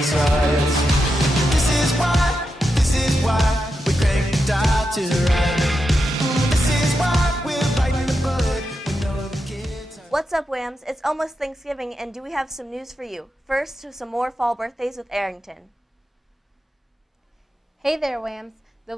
is right. This is why we crank the dial to the right. This is why we're biting the bullet when no other kids are. What's up, WAMS? It's almost Thanksgiving, and do we have some news for you? First, to some more fall birthdays with Arrington. Hey there, WAMS.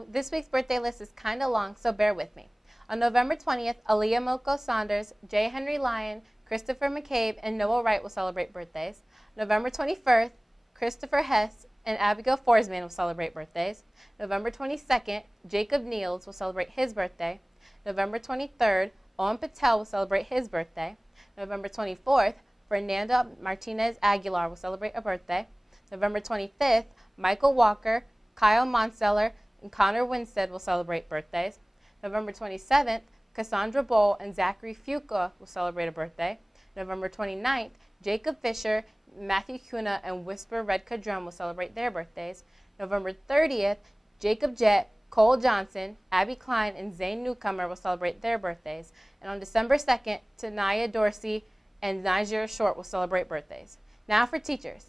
This week's birthday list is kind of long, so bear with me. On November 20th, Aaliyah Moko Saunders, J. Henry Lyon, Christopher McCabe, and Noah Wright will celebrate birthdays. November 21st, Christopher Hess and Abigail Forsman will celebrate birthdays. November 22nd, Jacob Niels will celebrate his birthday. November 23rd, Owen Patel will celebrate his birthday. November 24th, Fernando Martinez Aguilar will celebrate a birthday. November 25th, Michael Walker, Kyle Monsteller, and Connor Winstead will celebrate birthdays. November 27th, Cassandra Bowl and Zachary Fuqua will celebrate a birthday. November 29th, Jacob Fisher, Matthew Kuna, and Whisper Redka Drum will celebrate their birthdays. November 30th, Jacob Jett, Cole Johnson, Abby Klein, and Zane Newcomer will celebrate their birthdays. And on December 2nd, Tanaya Dorsey and Niger Short will celebrate birthdays. Now for teachers.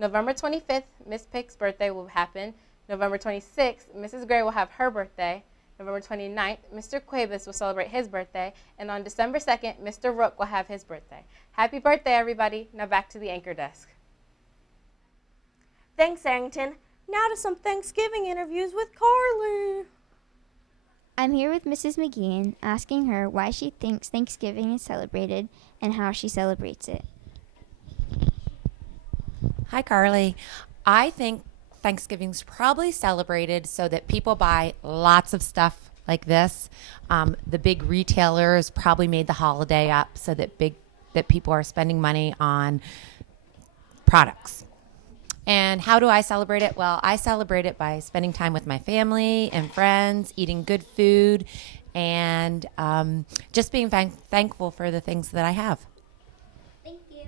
November 25th, Miss Pick's birthday will happen. November 26th, Mrs. Gray will have her birthday. November 29th, Mr. Cuevas will celebrate his birthday. And on December 2nd, Mr. Rook will have his birthday. Happy birthday, everybody. Now back to the anchor desk. Thanks, Arrington. Now to some Thanksgiving interviews with Carly. I'm here with Mrs. McGeehan, asking her why she thinks Thanksgiving is celebrated and how she celebrates it. Hi, Carly. I think Thanksgiving's probably celebrated so that people buy lots of stuff like this. The big retailers probably made the holiday up so that people are spending money on products. And how do I celebrate it? Well, I celebrate it by spending time with my family and friends, eating good food, and just being thankful for the things that I have. Thank you.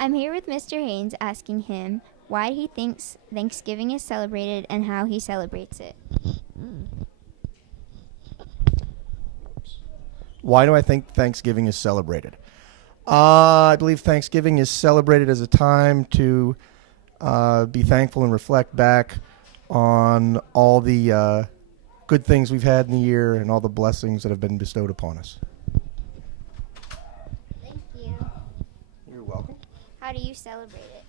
I'm here with Mr. Haynes, asking him why he thinks Thanksgiving is celebrated and how he celebrates it. Why do I think Thanksgiving is celebrated? I believe Thanksgiving is celebrated as a time to be thankful and reflect back on all the good things we've had in the year and all the blessings that have been bestowed upon us. Thank you. You're welcome. How do you celebrate it?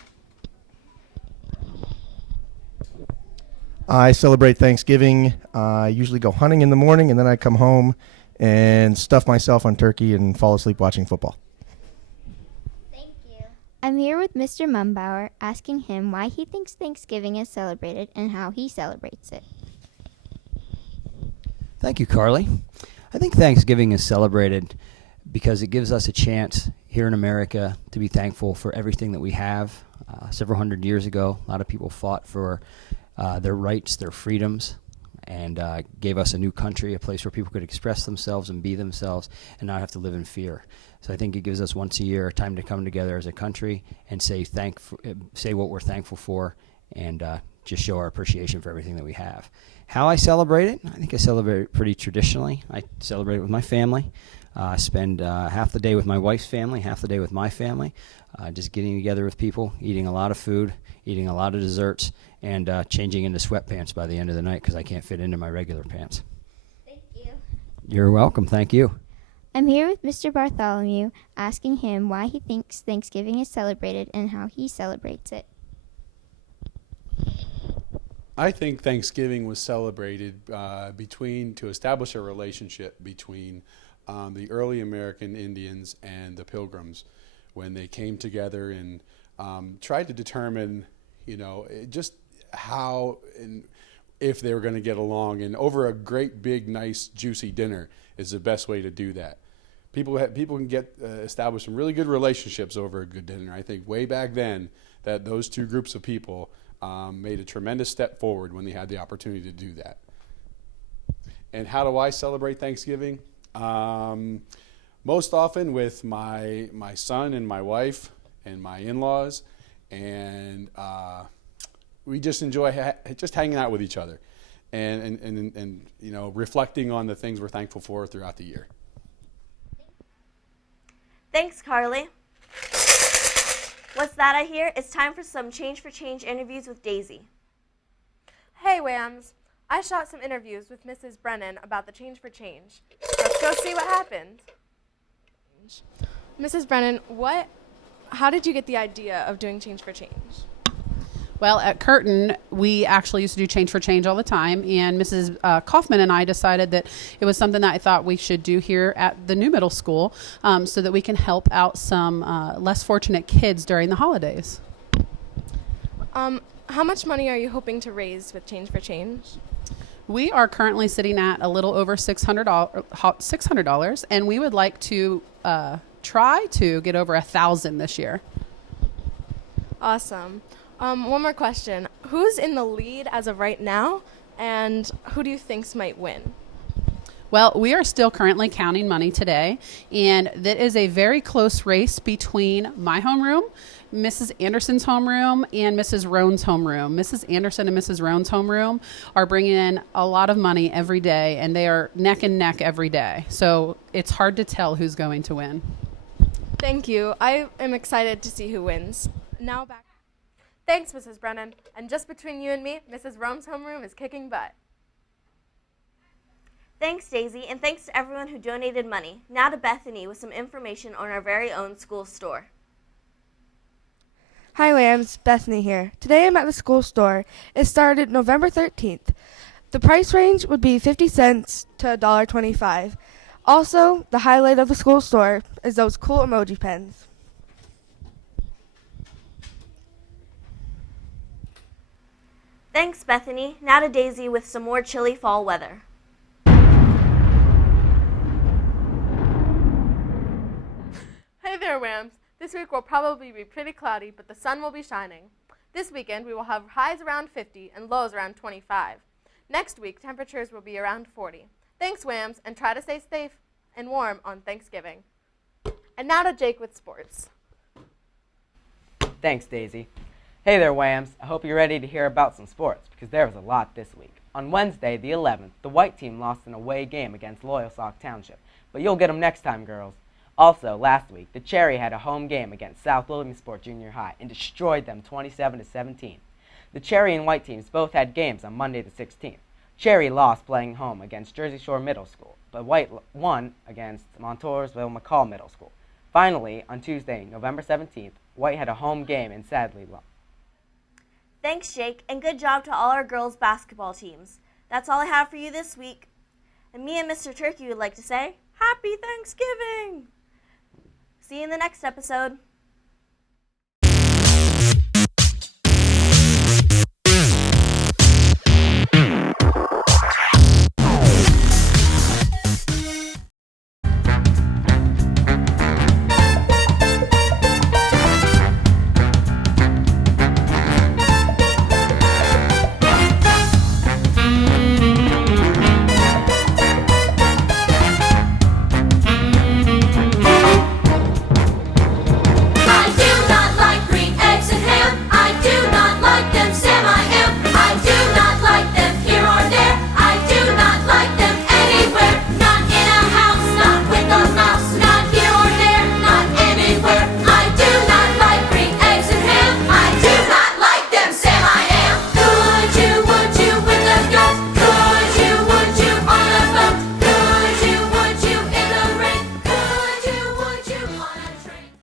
I celebrate Thanksgiving. I usually go hunting in the morning, and then I come home and stuff myself on turkey and fall asleep watching football. Thank you. I'm here with Mr. Mumbauer, asking him why he thinks Thanksgiving is celebrated and how he celebrates it. Thank you, Carly. I think Thanksgiving is celebrated because it gives us a chance here in America to be thankful for everything that we have. Several hundred years ago, a lot of people fought for their rights, their freedoms, and gave us a new country, a place where people could express themselves and be themselves and not have to live in fear. So I think it gives us once a year a time to come together as a country and say what we're thankful for and just show our appreciation for everything that we have. How I celebrate it? I think I celebrate it pretty traditionally. I celebrate it with my family. I spend half the day with my wife's family, half the day with my family, just getting together with people, eating a lot of food, eating a lot of desserts, and changing into sweatpants by the end of the night because I can't fit into my regular pants. Thank you. You're welcome. Thank you. I'm here with Mr. Bartholomew, asking him why he thinks Thanksgiving is celebrated and how he celebrates it. I think Thanksgiving was celebrated to establish a relationship between the early American Indians and the Pilgrims when they came together and tried to determine, just how and if they were going to get along. And over a great, big, nice, juicy dinner is the best way to do that. People can get establish some really good relationships over a good dinner. I think way back then that those two groups of people made a tremendous step forward when they had the opportunity to do that. And how do I celebrate Thanksgiving? Most often with my son and my wife and my in-laws, and we just enjoy just hanging out with each other and reflecting on the things we're thankful for throughout the year. Thanks, Carly. What's that I hear? It's time for some Change for Change interviews with Daisy. Hey, WAMS. I shot some interviews with Mrs. Brennan about the Change for Change. Let's go see what happened. Mrs. Brennan, how did you get the idea of doing Change for Change? Well, at Curtin, we actually used to do Change for Change all the time, and Mrs. Kaufman and I decided that it was something that I thought we should do here at the new middle school so that we can help out some less fortunate kids during the holidays. How much money are you hoping to raise with Change for Change? We are currently sitting at a little over $600, and we would like to try to get over 1,000 this year. Awesome. One more question. Who's in the lead as of right now, and who do you think might win? Well, we are still currently counting money today, and that is a very close race between my homeroom, Mrs. Anderson's homeroom, and Mrs. Roan's homeroom. Mrs. Anderson and Mrs. Roan's homeroom are bringing in a lot of money every day, and they are neck and neck every day. So it's hard to tell who's going to win. Thank you. I am excited to see who wins. Now back. Thanks, Mrs. Brennan. And just between you and me, Mrs. Rome's homeroom is kicking butt. Thanks, Daisy, and thanks to everyone who donated money. Now to Bethany with some information on our very own school store. Hi, Lambs. Bethany here. Today I'm at the school store. It started November 13th. The price range would be 50 cents to $1.25. Also, the highlight of the school store is those cool emoji pens. Thanks, Bethany. Now to Daisy with some more chilly fall weather. Hey there, WAMS. This week will probably be pretty cloudy, but the sun will be shining. This weekend, we will have highs around 50 and lows around 25. Next week, temperatures will be around 40. Thanks, WAMS, and try to stay safe and warm on Thanksgiving. And now to Jake with sports. Thanks, Daisy. Hey there, WAMS. I hope you're ready to hear about some sports, because there was a lot this week. On Wednesday, the 11th, the white team lost an away game against Loyalsock Township, but you'll get them next time, girls. Also, last week, the Cherry had a home game against South Williamsport Junior High and destroyed them 27-17. The Cherry and white teams both had games on Monday the 16th. Cherry lost playing home against Jersey Shore Middle School, but white won against Montoursville McCall Middle School. Finally, on Tuesday, November 17th, white had a home game and sadly lost. Thanks, Jake, and good job to all our girls' basketball teams. That's all I have for you this week. And me and Mr. Turkey would like to say, Happy Thanksgiving! See you in the next episode.